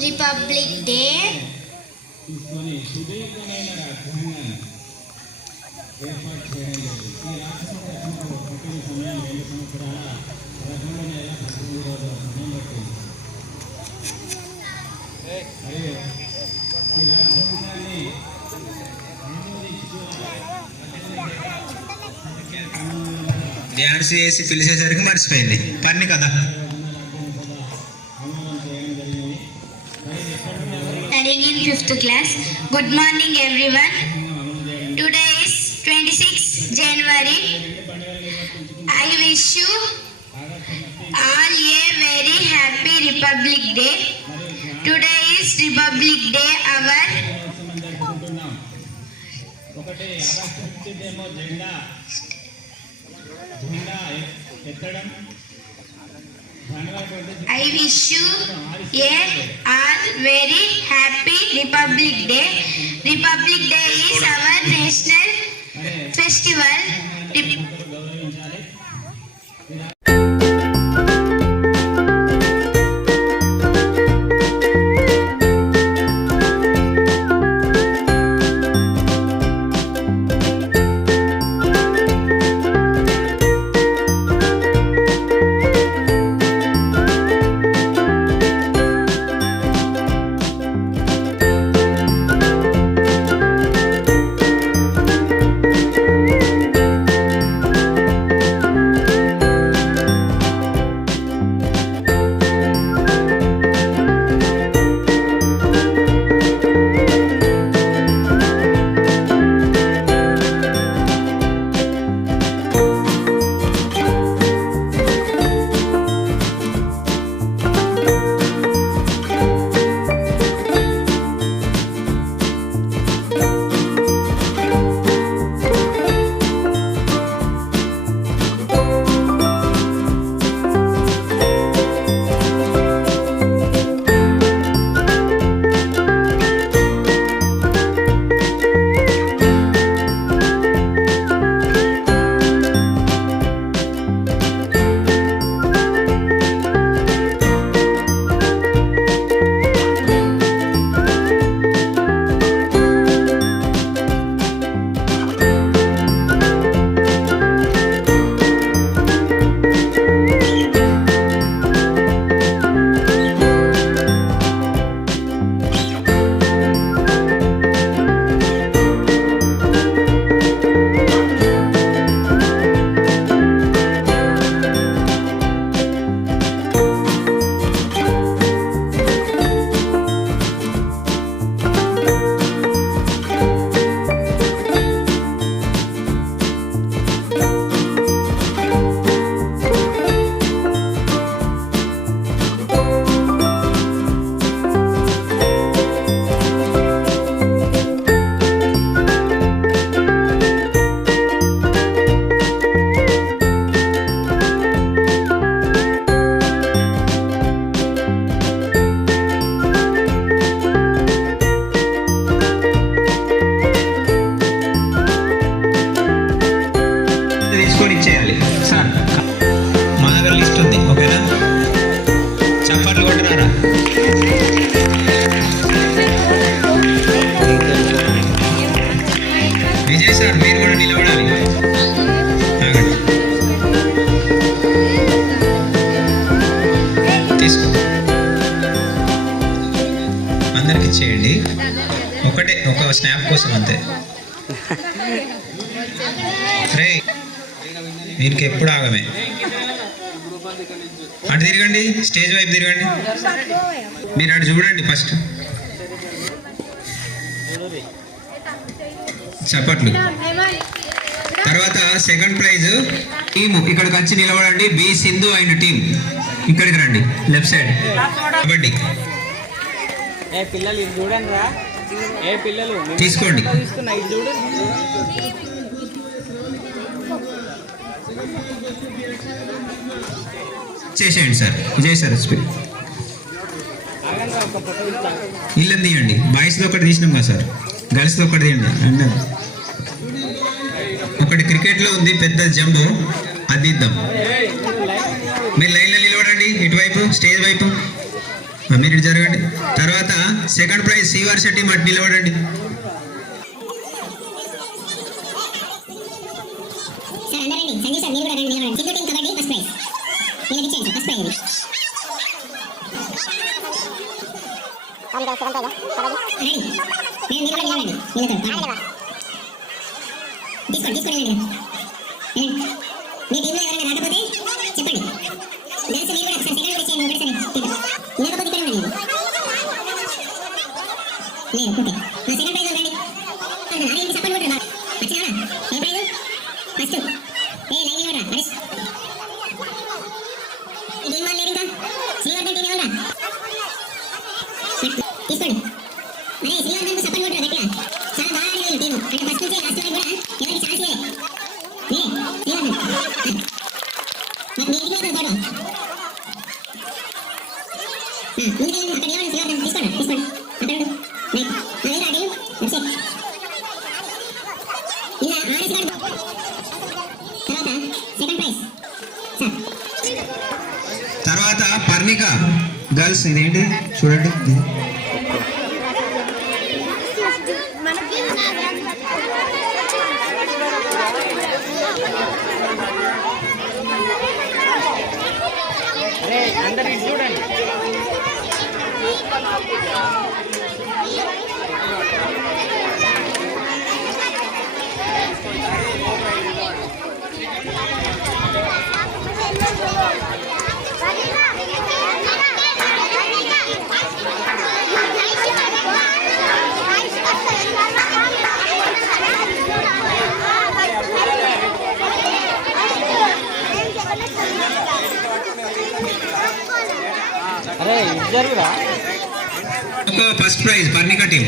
Republic Day. Dance చేసి పిలిచేసరికి మర్చిపోయింది పని కదా. Studying in 5th class. Good morning everyone. Today is 26 January. I wish you all a very happy Republic Day. Today is Republic Day our I wish you a all very happy Republic Day. Republic Day is our national festival. తీసుకో, అందరికి ఇచ్చేయండి. ఒక snap కోసం అంతే. రే వీరికి ఎప్పుడు ఆగమే. అటు తిరగండి, స్టేజ్ వైపు తిరగండి. మీరు అటు చూడండి ఫస్ట్. చప్పట్లు. తర్వాత సెకండ్ ప్రైజ్ టీమ్ ఇక్కడికి వచ్చి నిలబడండి. బి సింధు అండ్ టీమ్ ఇక్కడికి రండి, లెఫ్ట్ సైడ్. కబడ్డీ ఏ పిల్లలు ఇది చూడండి రా, ఏ పిల్లలు తీసుకోండి. తీసుకున్నా ఇది చూడు. చేసేయండి సార్, విజయ్ సార్ ఇల్లు తీయండి. బాయ్స్లో ఒకటి తీసినాం కదా సార్, గర్ల్స్లో ఒకటి తీయండి. అందరం ఒకటి క్రికెట్లో ఉంది పెద్ద జంబో, అది ఇద్దాం. మీరు లైన్లో నిలబడండి, ఇటువైపు స్టేజ్ వైపు. మీరు ఇటు జరగండి. తర్వాత సెకండ్ ప్రైజ్ శ్రీవారి శెట్టి మట్టి నిలబడండి. తర్వాత పర్ణిక గర్ల్స్, ఇదేంటి చూడండి. అందరు ఇది చూడండి. అరే ఇది జరుగురా. First prize Parnika team.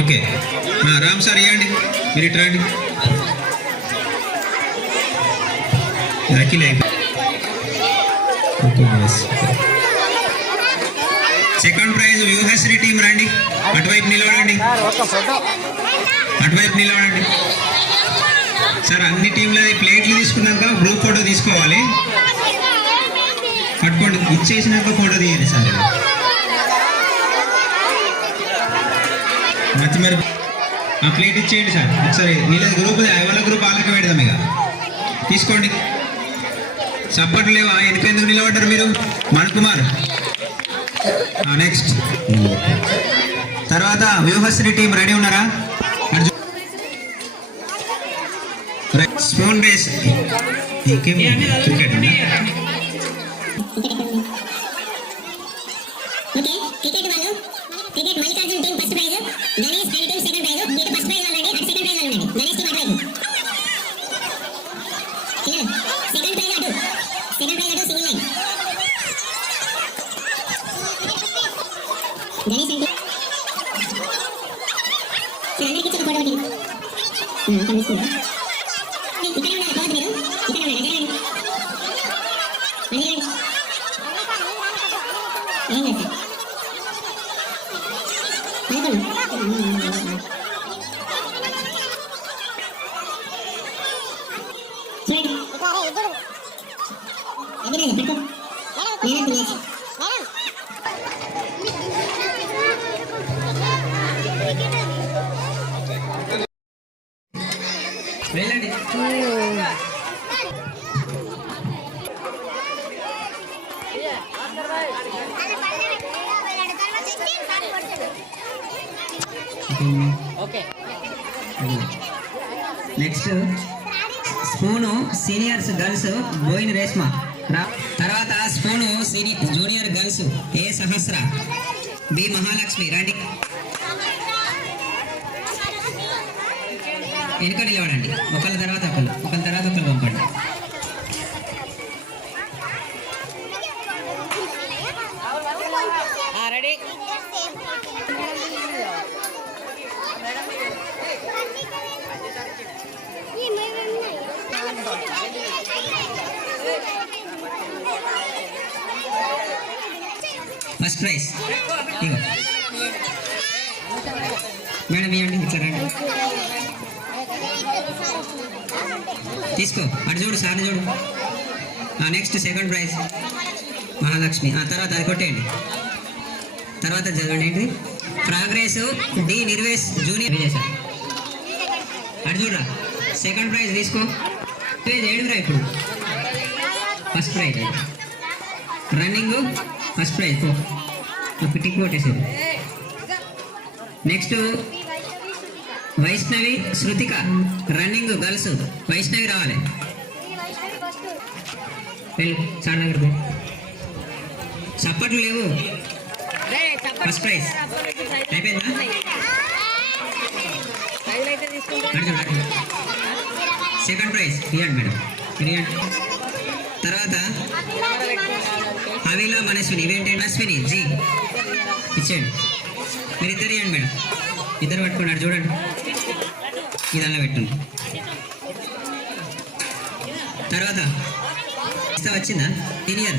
Okay Ram sir ఇవ్వండి, మీరు ఇటు రండి. సెకండ్ ప్రైజ్ వ్యూహశ్రీ టీం రండి, అటువైపు నిలబడండి. అటువైపు నిలబడండి సార్. అన్ని టీంలది ప్లేట్లు తీసుకున్నాక గ్రూప్ ఫోటో తీసుకోవాలి. పట్టుకోండి, ఇచ్చేసినాక ఫోటో తీయండి సార్. మధ్య మరి ఆ ప్లేట్ ఇచ్చేయండి సార్ ఒకసారి. వీళ్ళది గ్రూప్, వాళ్ళ గ్రూప్ వాళ్ళకి పెడదాం. ఇక తీసుకోండి. చప్పట్లు లేవా? ఎందుకు నిలబడ్డారు మీరు? మణికుమార్ నెక్స్ట్. తర్వాత వ్యూహశ్రీ టీం రెడీ ఉన్నారా? స్పూన్ బేస్ క్రికెట్ వెళ్ళండి. Okay. Next spoon seniors girls బోయిన్ రేష్మ. తర్వాత spoon junior girls A Sahasra B Mahalakshmi. రండి వెనుక నిలబడండి. ఒకళ్ళ తర్వాత ఒకళ్ళు పంపండి. రెడీ. ఫస్ట్ ప్రైజ్ ఇగో మేడం ఇవ్వండి. ఇట్లా రండి తీసుకో. అటు చూడు సార్ చూడు. Next second prize Mahalakshmi. తర్వాత అది కొట్టేయండి. తర్వాత చదవండి ఏంటి ప్రోగ్రెస్ డి నిర్వేష్ జూనియర్ చేశారు. అటు చూడరా సెకండ్ ప్రైజ్ తీసుకో. ప్రైజ్ ఏడురా ఇప్పుడు. First prize running first prize ఒక టిక్ కొట్టేసారు. Next Vaishnavi Shruthika running girls. Vaishnavi రావాలి. వెళ్ళు సార్ దగ్గర చప్పట్లు లేవు. ఫస్ట్ ప్రైజ్ అయిపోయిందా? సెకండ్ ప్రైజ్ ఇవ్వండి మేడం ఇవ్వండి. తర్వాత అవిలా మనస్విని ఇవేంటి మనస్విని జీ ఇచ్చేయండి. మీరు ఇద్దరు ఇవ్వండి మేడం. ఇద్దరు పట్టుకున్నాడు చూడండి. ఇదల్లా పెట్టండి. తర్వాత వచ్చిందా సీనియర్.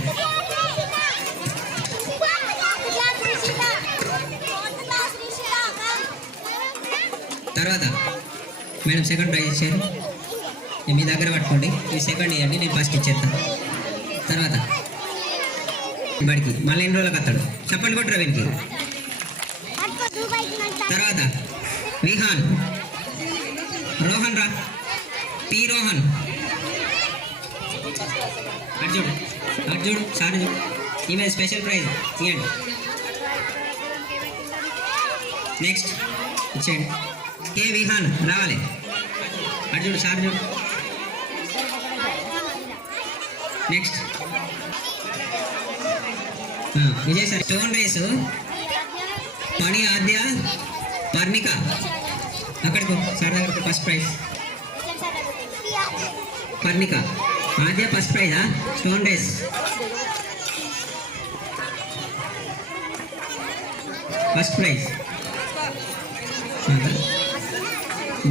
తర్వాత మేడం సెకండ్ ప్రైజ్ ఇచ్చారు. మీ దగ్గర పట్టుకోండి. ఈ సెకండ్ ఇవ్వండి, నేను ఫస్ట్ ఇచ్చేస్తాను. తర్వాత బడికి మళ్ళీ ఎన్ని రోజులకు వస్తాడు చెప్పండి కొట్టరా వీనికి. తర్వాత విహాన్ రోహన్ రా పి రోహన్. అర్జుడు సార్ చూడు. ఈమె స్పెషల్ ప్రైజ్ ఇవ్వండి. నెక్స్ట్ ఇచ్చేయండి. కే విహాన్ రావాలి. అర్జుడు సార్ చూడు. Next Vijay sir stone race పని ఆద్య వర్ణిక. అక్కడికి సార్ దగ్గర first prize Varnika Aadya first ప్రైజా stone race. First prize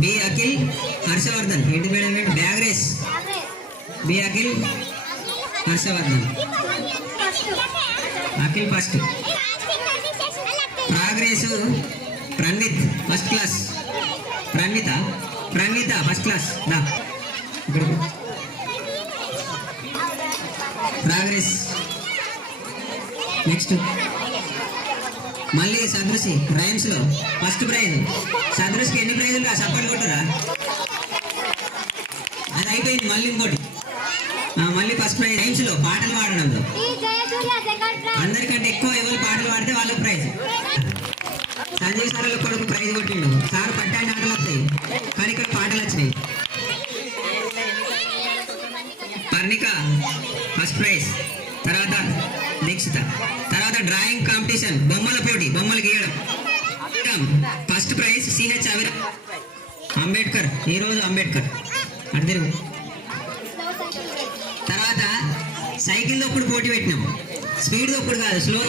B Akhil Harshavardhan. ఏంటి madam bag race B Akhil Harshavardhan. Akhil first. Progress Praneeth first class. Praneetha first class దా ఇక్కడ. ప్రోగ్రెస్. నెక్స్ట్ మళ్ళీ సదృశి రైమ్స్ లో ఫస్ట్ ప్రైజ్. సదృశికి ఎన్ని ప్రైజులు రా సపోర్ట్ కొట్టురా. అది అయిపోయింది. మళ్ళీ ఇంకోటి మళ్ళీ ఫస్ట్ ప్రైజ్ రైమ్స్ లో పాటలు పాడడంలో. అందరికంటే ఎక్కువ ఎవరు పాటలు పాడితే వాళ్ళకి ప్రైజ్. సంజయ్ సార్ కొడుకు ప్రైజ్ కొట్టిండు. సార్ పట్టాన్ని ఆటలు వస్తాయి కానీ ఇక్కడ పాటలు వచ్చినాయి. Parnika first prize. తర్వాత దీక్షిత. తర్వాత డ్రాయింగ్ కాంపిటీషన్ బొమ్మల పోటీ బొమ్మలు గీయడం ఫస్ట్ ప్రైజ్ సిహెచ్ అంబేద్కర్. ఈరోజు అంబేద్కర్ అర్థం. తర్వాత సైకిల్ దొప్పుడు పోటీ పెట్టినాం. స్పీడ్ దొప్పుడు కాదు slow.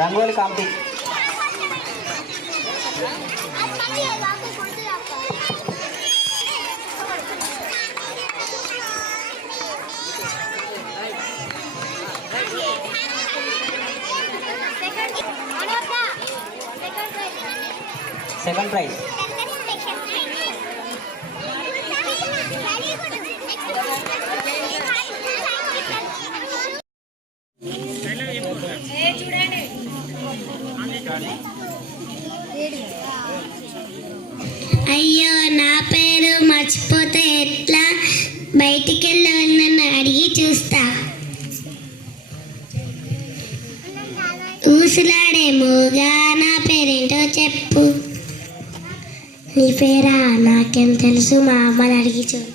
Rangoli competition. Second prize అయ్యో నా పేరు మర్చిపోతే ఎట్లా? బయటికి వెళ్ళి నన్ను అడిగి చూస్తా. ఊసులాడేమోగా నా పేరేంటో చెప్పు. నీ పేరా? నాకేం తెలుసు, మా అమ్మని అడిగి చూడు.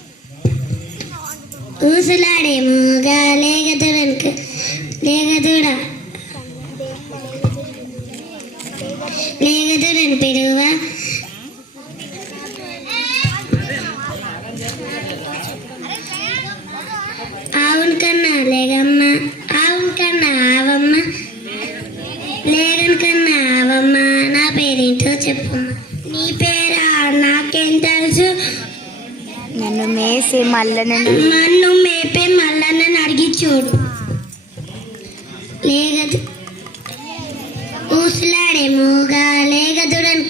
ఊసులాడేమోగా లేగదూడనుకు లేగదూడని పెరువా. ఆవును కన్నా లేగమ్మ, ఆవును కన్నా ఆవమ్మ, లేగను కన్నా ఆవమ్మ. నా పేరేంటో చెప్పమ్మ. నీ పేరా? నాకేం తెలుసు. నన్ను మేపే మల్లన్నని అడిగి చూడు. లేగదు ఊసులాడేమోగా లేగదుడని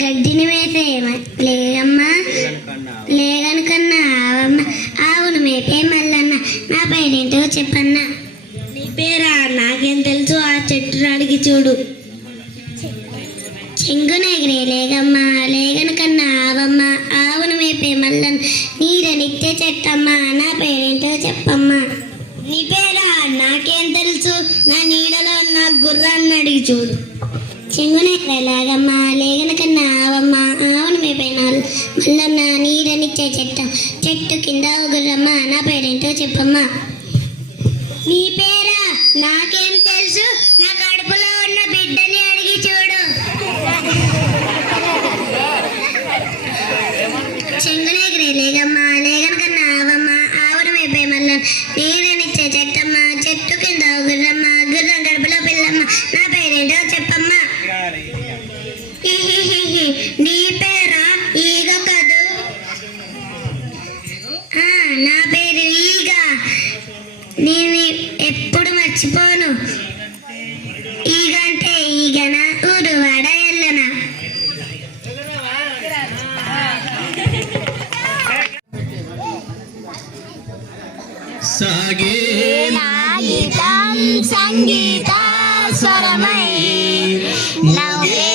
గడ్డిని మేపే లేగమ్మ, లేగను కన్నా ఆవమ్మ, ఆవును మేపే మల్లన్న. నా పేరేంటో చెప్పన్నా. నీ పేరా? నాకేం తెలుసు. ఆ చెట్టును అడిగి చూడు. చెంగునెగిరే లేగమ్మ, లేగను కన్నా ఆవమ్మ, ఆవును మేపే మల్లన్న, నీడనిచ్చే చెట్టమ్మ. నా పేరేంటో చెప్పమ్మా. నీ పేరా? నాకేం తెలుసు. నా నీడలో ఉన్న గుర్రాన్ని అడిగి చూడు. చెంగునెగిరే లేగమ్మ, లేగను కన్నా ఆవమ్మ, ఆవును మేపే మల్లన్న, నీడనిచ్చే చెట్టు కింద గుర్రమ్మ. నా పేరేంటో చెప్పమ్మా. నీ పేరా? నాకేం తెలుసు. నా కడుపులో ఉన్న బిడ్డని అడిగి చూడు. చెంగునెగిరే లేగమ్మ, లేగను కన్నా ఆవమ్మ, ఆవును మేపే మల్లన్న, నీడనిచ్చే చెట్టమ్మ, చెట్టు కింద గుర్రమ్మ, గుర్రం కడుపులో పిల్లమ్మ. నా పేరేంటో చెప్పమ్మా. నీ పేరా? ఈగ కదూ. నా పేరు ఈగ. నేను ఎప్పుడు మర్చిపోను. ఈగ అంటే ఈగనా, ఊరువాడ ఎల్లనా? సాగే గీతం సంగీత స్వరమై నవ్వే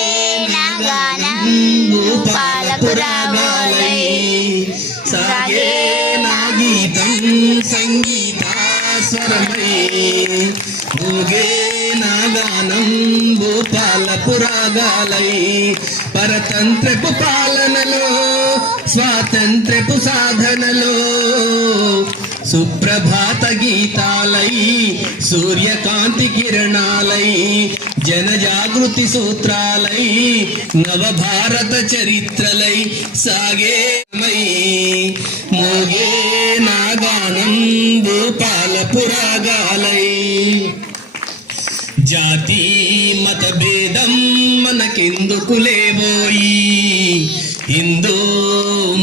నగానం భూపాలపురావోలై. సాగే నా గీతం సంగీత స్వరమై, భోగే నా గానం భూపాలపురాగాలై. పరతంత్రపు పాలనలో స్వాతంత్రపు సాధనలో సుప్రభాత గీతాలై, సూర్యకాంతి కిరణాలై, జనజాగృతి సూత్రాలై, నవభారత చరిత్రలై సాగే మోగే నాగానం భూపాలపురాగాలై. జాతి మత భేదం మనకెందుకు లేబోయి, హిందూ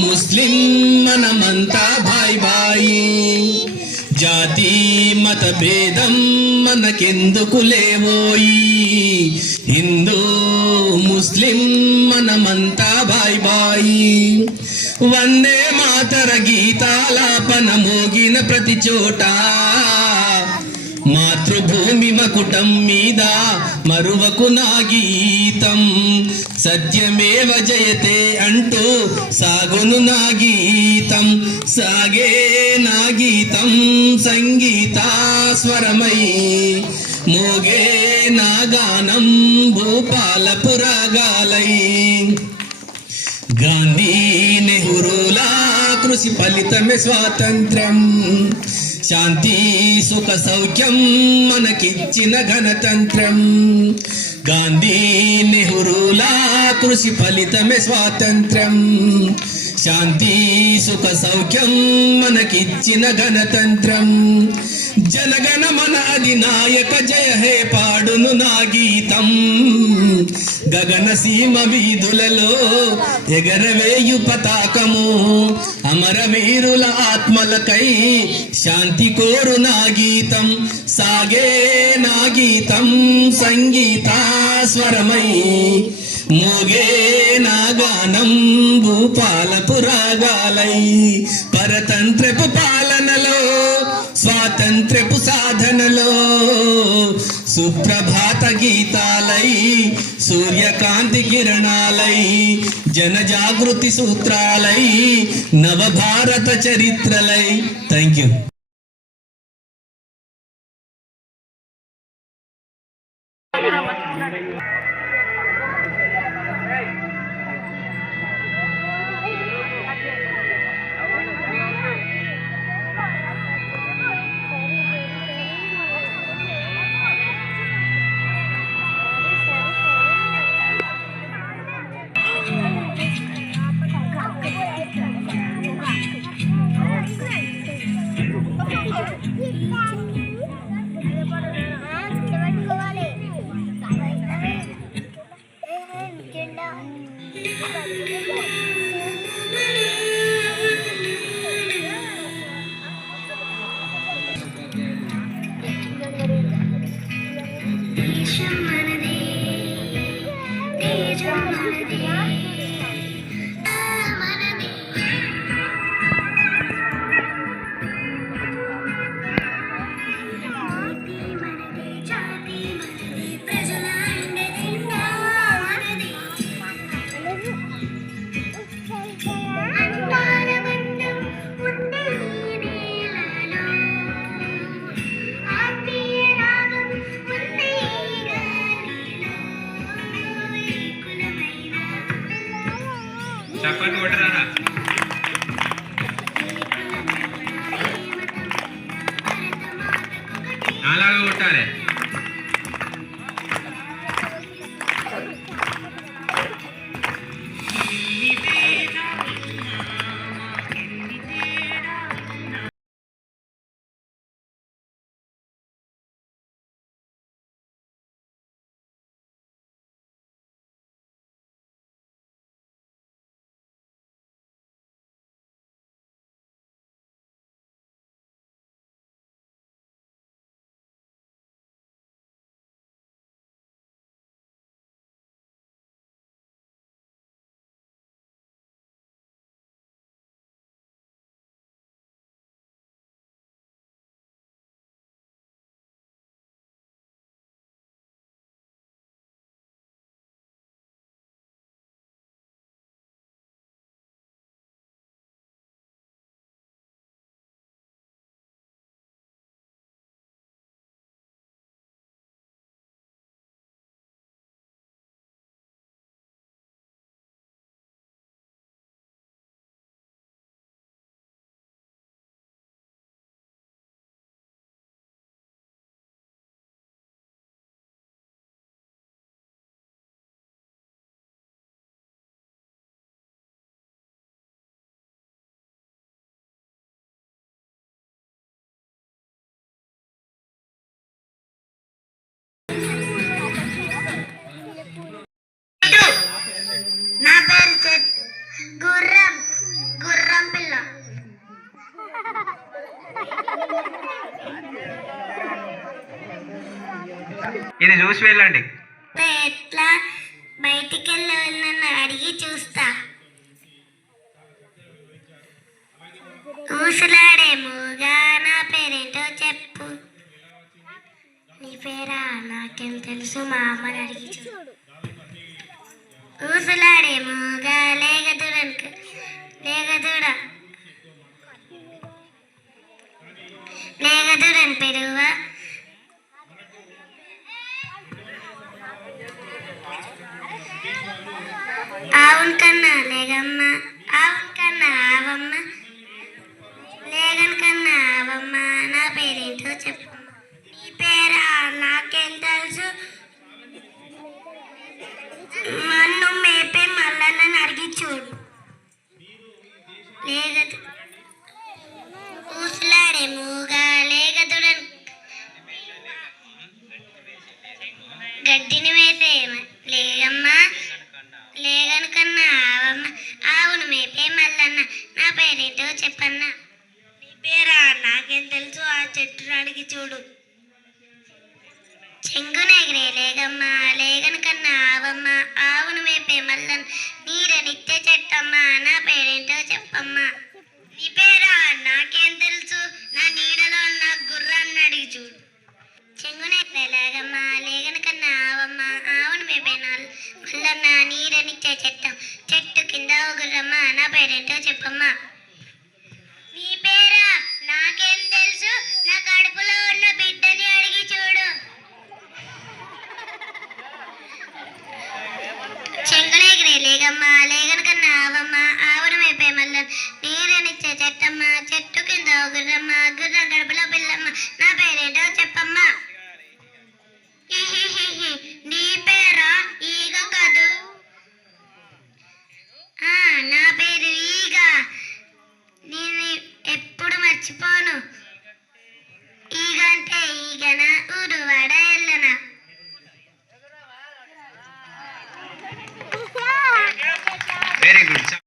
ముస్లిం మనమంతా భాయ్ భాయి. జాతి మత భేదం మనకెందుకు లేవోయి, హిందూ ముస్లిం మనమంతా భాయ్ భాయి. వందే మాతర గీతాలాపన మోగిన ప్రతి చోట, మాతృభూమి మకుటం మీద మరువకు నా గీతం. సత్యమేవ జయతే అంటూ సాగును నా గీతం. సాగే నా గీతం సంగీత స్వరమై, మోగే నా గానం భూపాలపురాగాలై. గాంధీ నెహ్రూలా కృషి ఫలితమే స్వాతంత్ర్యం, శాంతి సుఖ సౌఖ్యం మనకిచ్చిన గణతంత్రం. గాంధీ నెహ్రూలా కృషి ఫలితమే స్వాతంత్ర్యం, శాంతి సుఖ సౌఖ్యం మనకిచ్చిన గణతంత్రం. జనగణ మన అధినాయక జయ హే పాడును నా గీతం. గగన సీమ వీధులలో ఎగరవేయు పతాకము, అమరవీరుల ఆత్మలకై శాంతి కోరు నా గీతం. సాగే నా గీతం సంగీత స్వరమై, మోగే నా గానం భూపాలపురాగాలై. పరతంత్రపు పాలనలో స్వాతంత్ర్యపు సాధనలో సుప్రభాత గీతాలై సూర్యకాంతి కిరణాలై జనజాగృతి సూత్రాలై నవభారత చరిత్రలై. Thank you. చప్పట్లు కొట్టరారా. అలాగా కొట్టాలి. నా పేరు గుర్రం గుర్రం పిల్ల. ఇది చూసి వెళ్ళండి. ఎట్లా బయటికి వెళ్ళి నన్ను అడిగి చూస్తా. ఊసులాడేమోగా నా పేరేంటో చెప్పు. నీ పేరా? నాకేం తెలుసు, మా అమ్మని అడిగి చూడు. ఊసులాడేమోగా లేగదూడనుక లేగదూడ లేగదూడని పెరువ ఆవున్ కన్నా లేగమ్మ, ఆవున్ కన్నా ఆవమ్మ, లేగన్ కన్నా ఆవమ్మ. నా పేరేంటో చెప్పమ్మ. నీ పేరా? నాకేం తెలుసు, మన్ను మేపే మల్లన్నని అడిగి చూడు. లేగదు ఊసులాడేమోగా లేగదుడని గడ్డిని వేసే లేగమ్మ, లేగను కన్నా ఆవమ్మ, ఆవును మేపే మల్లన్న. నా పేరేంటో చెప్పన్నా. నీ పేరా? నాకేం తెలుసు, ఆ చెట్టును అడిగి చూడు. చెంగునెగిరే లేగమ్మ, లేగను కన్నా ఆవమ్మ, ఆవును మేపే మల్లన్న, నీడనిచ్చే చెట్టమ్మ. నా పేరేంటో చెప్పమ్మా. నీ పేరా? నాకేం తెలుసు, నా నీడలో ఉన్న గుర్రం చూడు. చెంగునెక్కిన లేగమ్మ లేగన కన్నా ఆవమ్మ ఆవును మేపే మల్లన్న నీరనిచ్చే చెట్టం చెట్టు కింద గుర్రమ్మ నా పేరేంటో చెప్పమ్మా. నీ పేరా? నాకేం తెలుసు, నా కడుపులో ఉన్న బిడ్డని అడిగి చూడు. చెంగునెగిరే లేగమ్మ లేగన కన్నా ఆవమ్మ ఆవును మేపే మల్లన్న నీరనిచ్చే చెట్టమ్మ చెట్టు కింద గుర్రమ్మ గుర్రం కడుపులో పిల్లమ్మ నా పేరేంటో చెప్పమ్మా. నీ పేరా? ఈగ కదూ? నా పేరు ఈగ. నేను ఎప్పుడు మర్చిపోను. ఈగ అంటే ఈగన ఊరువాడ ఎల్లనా. Very good.